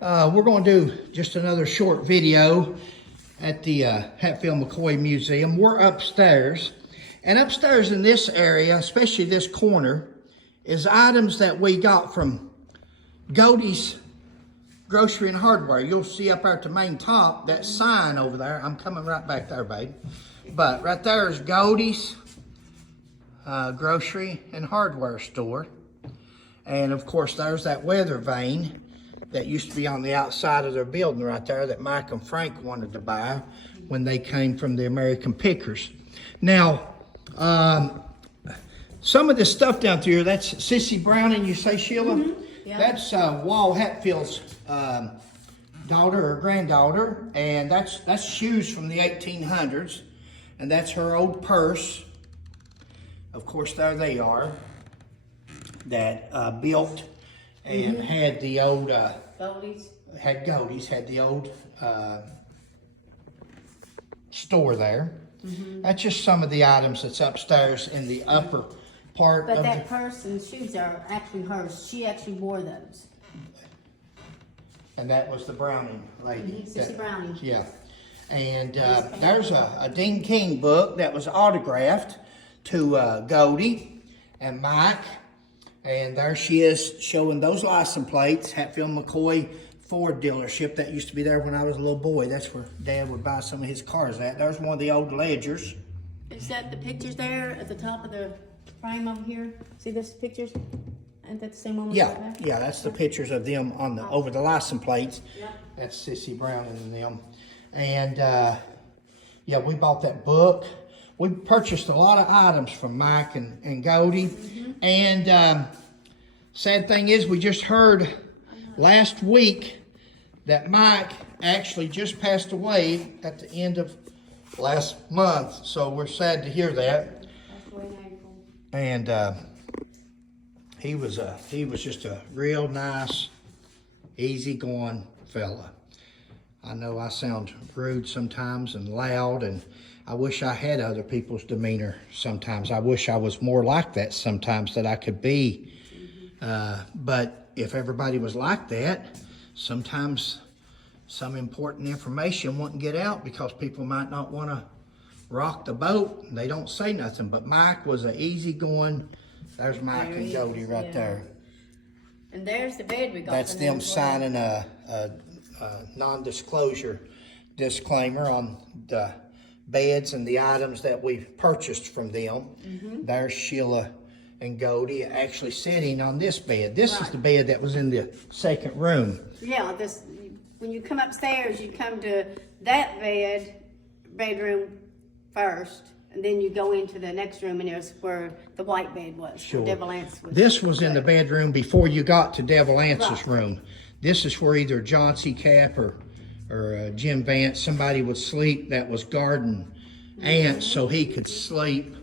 We're going to do just another short video at the Hatfield McCoy Museum. We're upstairs, and upstairs in this area, especially this corner, is items that we got from Godey's Grocery and Hardware. You'll see up there at the main top, that sign over there. I'm coming right back there, babe. But right there is Godey's Grocery and Hardware store. And of course, there's that weather vane that used to be on the outside of their building right there that Mike and Frank wanted to buy when they came from the American Pickers. Now, some of this stuff down here, that's Sissy Browning, you say, Sheila? Mm-hmm. Yeah. That's Wall Hatfield's daughter or granddaughter, and that's shoes from the 1800s, and that's her old purse. Of course, there they are, that built and had the old Godey's. Had the old store there. That's just some of the items that's upstairs in the upper part. But that purse and shoes are actually hers. She actually wore those. And that was the Browning lady. Sissy Browning. Yeah. And there's a Dean King book that was autographed to Godey and Mike. And there she is showing those license plates, Hatfield McCoy Ford dealership that used to be there when I was a little boy. That's where Dad would buy some of his cars at. There's one of the old ledgers. Is that the pictures there at the top of the frame over here? See those pictures? Isn't that the same one? Yeah, that's the pictures of them on the over the license plates. Yeah. That's Sissy Browning and them. And yeah, we bought that book. We purchased a lot of items from Mike and Godey. And sad thing is, we just heard last week that Mike actually just passed away at the end of last month. So we're sad to hear that. And he was just a real nice, easygoing fella. I know I sound rude sometimes and loud, and I wish I had other people's demeanor sometimes. I wish I was more like that sometimes, that I could be. But if everybody was like that, sometimes some important information wouldn't get out because people might not want to rock the boat. They don't say nothing. But Mike was an easygoing. There's Mike and Godey right there. And there's the bed we got. That's them signing a non-disclosure disclaimer on the beds and the items that we've purchased from them. There's Sheila and Godey actually sitting on this bed. This is the bed that was in the second room. Yeah, when you come upstairs, you come to that bedroom first, and then you go into the next room, and there's where the white bed was. Sure. Devil Anse was. This was in the bedroom before you got to Devil Anse's room. This is where either John C. Cap or Jim Vance, somebody would sleep that was guarding ants so he could sleep.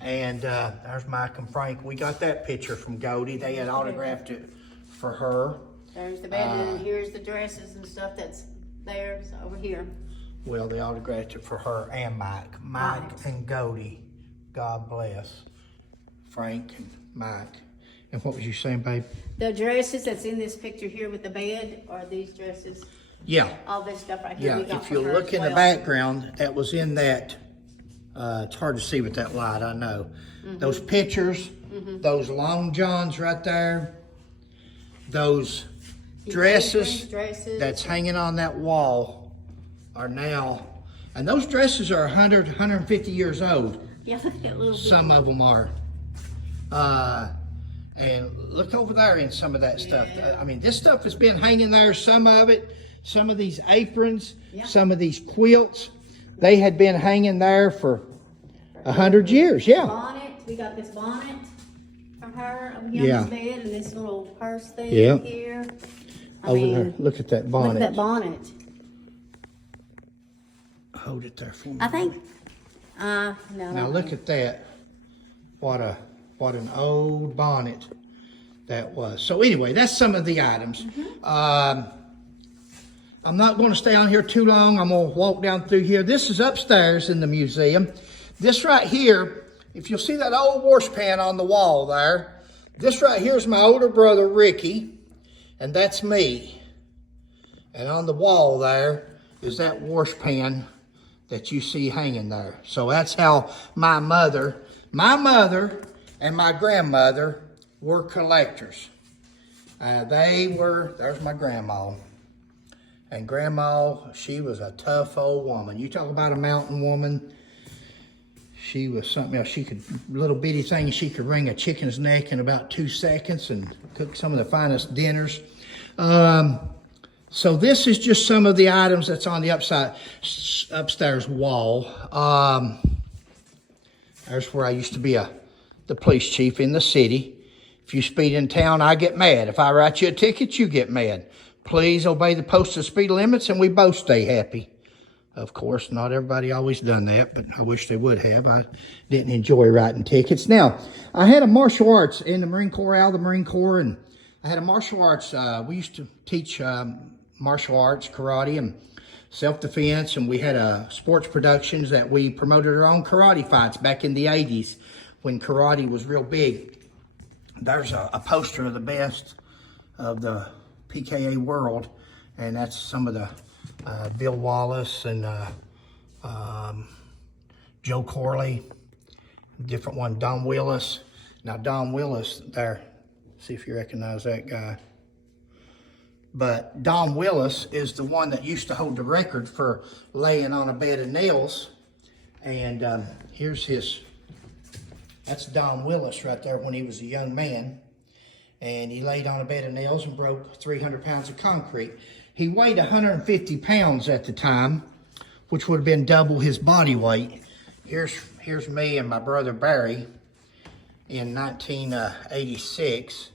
And there's Mike and Frank. We got that picture from Godey. They had autographed it for her. There's the bed, and here's the dresses and stuff that's there, so over here. Well, they autographed it for her and Mike. Mike and Godey. God bless. Frank and Mike. And what was you saying, babe? The dresses that's in this picture here with the bed are these dresses. Yeah. All this stuff right here. Yeah, if you look in the background, that was in that, it's hard to see with that light, I know. Those pictures, those long johns right there, those dresses that's hanging on that wall are now, and those dresses are 100, 150 years old. Yeah, look at that little Some of them are. And look over there in some of that stuff. I mean, this stuff has been hanging there, some of it. Some of these aprons, some of these quilts, they had been hanging there for 100 years, yeah. Bonnet, we got this bonnet from her over here on the bed, and this little purse thing here. Over there, look at that bonnet. Look at that bonnet. Hold it there for me. I think, no. Now look at that. What an old bonnet that was. So anyway, that's some of the items. I'm not going to stay on here too long. I'm going to walk down through here. This is upstairs in the museum. This right here, if you'll see that old washpan on the wall there, this right here is my older brother, Ricky, and that's me. And on the wall there is that wash pan that you see hanging there. So that's how my mother and my grandmother were collectors. There's my grandma. And grandma, she was a tough old woman. You talk about a mountain woman. She was something else. She could, little bitty thing, she could wring a chicken's neck in about 2 seconds and cook some of the finest dinners. So this is just some of the items that's on the upstairs wall. There's where I used to be the police chief in the city. If you speed in town, I get mad. If I write you a ticket, you get mad. Please obey the posted speed limits and we both stay happy. Of course, not everybody always done that, but I wish they would have. I didn't enjoy writing tickets. Now, I had a martial arts in the Marine Corps, out of the Marine Corps, and I had a martial arts. We used to teach martial arts, karate, and self-defense, and we had sports productions that we promoted our own karate fights back in the 80s when karate was real big. There's a poster of the best of the PKA world, and that's some of the Bill Wallace and Joe Corley, different one, Don Willis. Now Don Willis there, see if you recognize that guy. But Don Willis is the one that used to hold the record for laying on a bed of nails. And that's Don Willis right there when he was a young man. And he laid on a bed of nails and broke 300 pounds of concrete. He weighed 150 pounds at the time, which would have been double his body weight. Here's me and my brother Barry in 1986.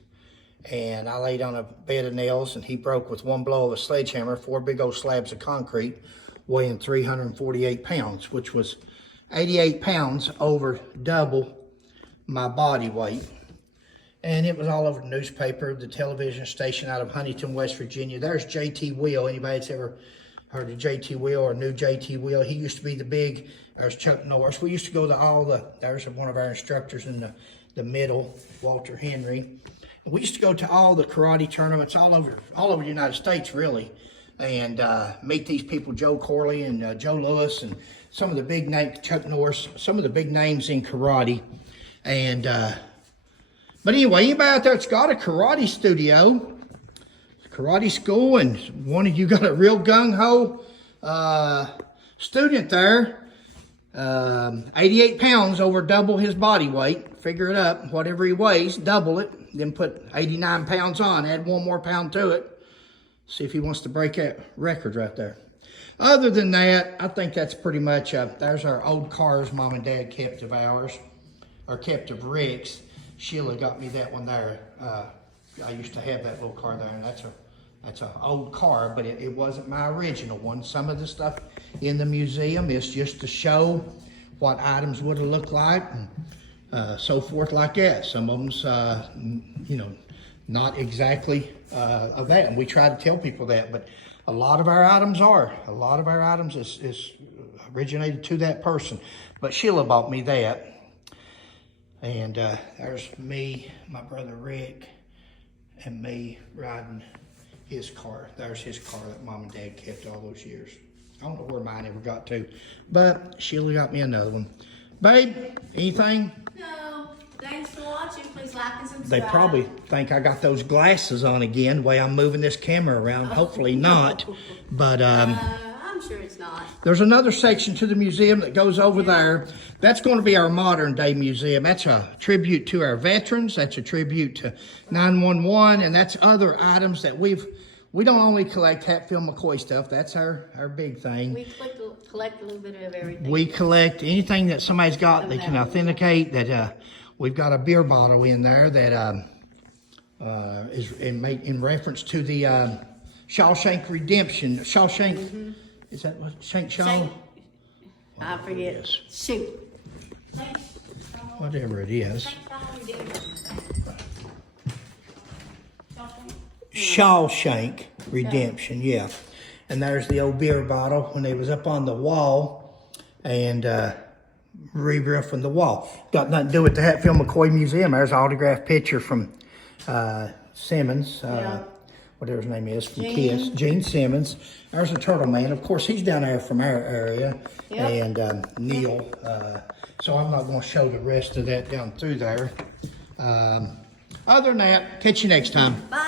And I laid on a bed of nails and he broke with one blow of a sledgehammer 4 big old slabs of concrete weighing 348 pounds, which was 88 pounds over double my body weight. And it was all over the newspaper, the television station out of Huntington, West Virginia. There's J.T. Wheel. Anybody that's ever heard of J.T. Wheel or knew J.T. Wheel? He used to be the big, there's Chuck Norris. We used to go to there's one of our instructors in the middle, Walter Henry. We used to go to all the karate tournaments all over the United States, really, and meet these people, Joe Corley and Joe Lewis, and some of the big names, Chuck Norris, some of the big names in karate. And but anyway, anybody out there that's got a karate studio, karate school, and one of you got a real gung-ho student there, 88 pounds over double his body weight, figure it up, whatever he weighs, double it, then put 89 pounds on, add 1 more pound to it, see if he wants to break that record right there. Other than that, I think that's pretty much, there's our old cars Mom and Dad kept of ours, or kept of Rick's. Sheila got me that one there. I used to have that little car there, and that's an old car, but it wasn't my original one. Some of the stuff in the museum is just to show what items would have looked like, and so forth like that. Some of them's, not exactly of that, and we try to tell people that, but a lot of our items are. A lot of our items is originated to that person. But Sheila bought me that. And there's me, my brother Rick, and me riding his car. There's his car that Mom and Dad kept all those years. I don't know where mine ever got to, but Sheila got me another one. Babe, anything? No. Thanks for watching. Please like and subscribe. They probably think I got those glasses on again, the way I'm moving this camera around. Hopefully not. But I'm sure it's not. there's another section to the museum that goes over there. That's going to be our modern day museum. That's a tribute to our veterans. That's a tribute to 911, and that's other items that we don't only collect Hatfield McCoy stuff. That's our big thing. We collect a little bit of everything. We collect anything that somebody's got they can authenticate. That we've got a beer bottle in there that is in reference to the Shawshank Redemption. Shawshank. Mm-hmm. Is that what? Shaw? I forget. It is. Shoot. Whatever it is. Shawshank Redemption, yeah. And there's the old beer bottle when they was up on the wall and re-roofing the wall. Got nothing to do with the Hatfield McCoy Museum. There's an autographed picture from Simmons. whatever his name is, from Gene. KISS, Gene Simmons. There's a turtle man. Of course, he's down there from our area. Yep. And Neil. So I'm not going to show the rest of that down through there. Other than that, catch you next time. Bye.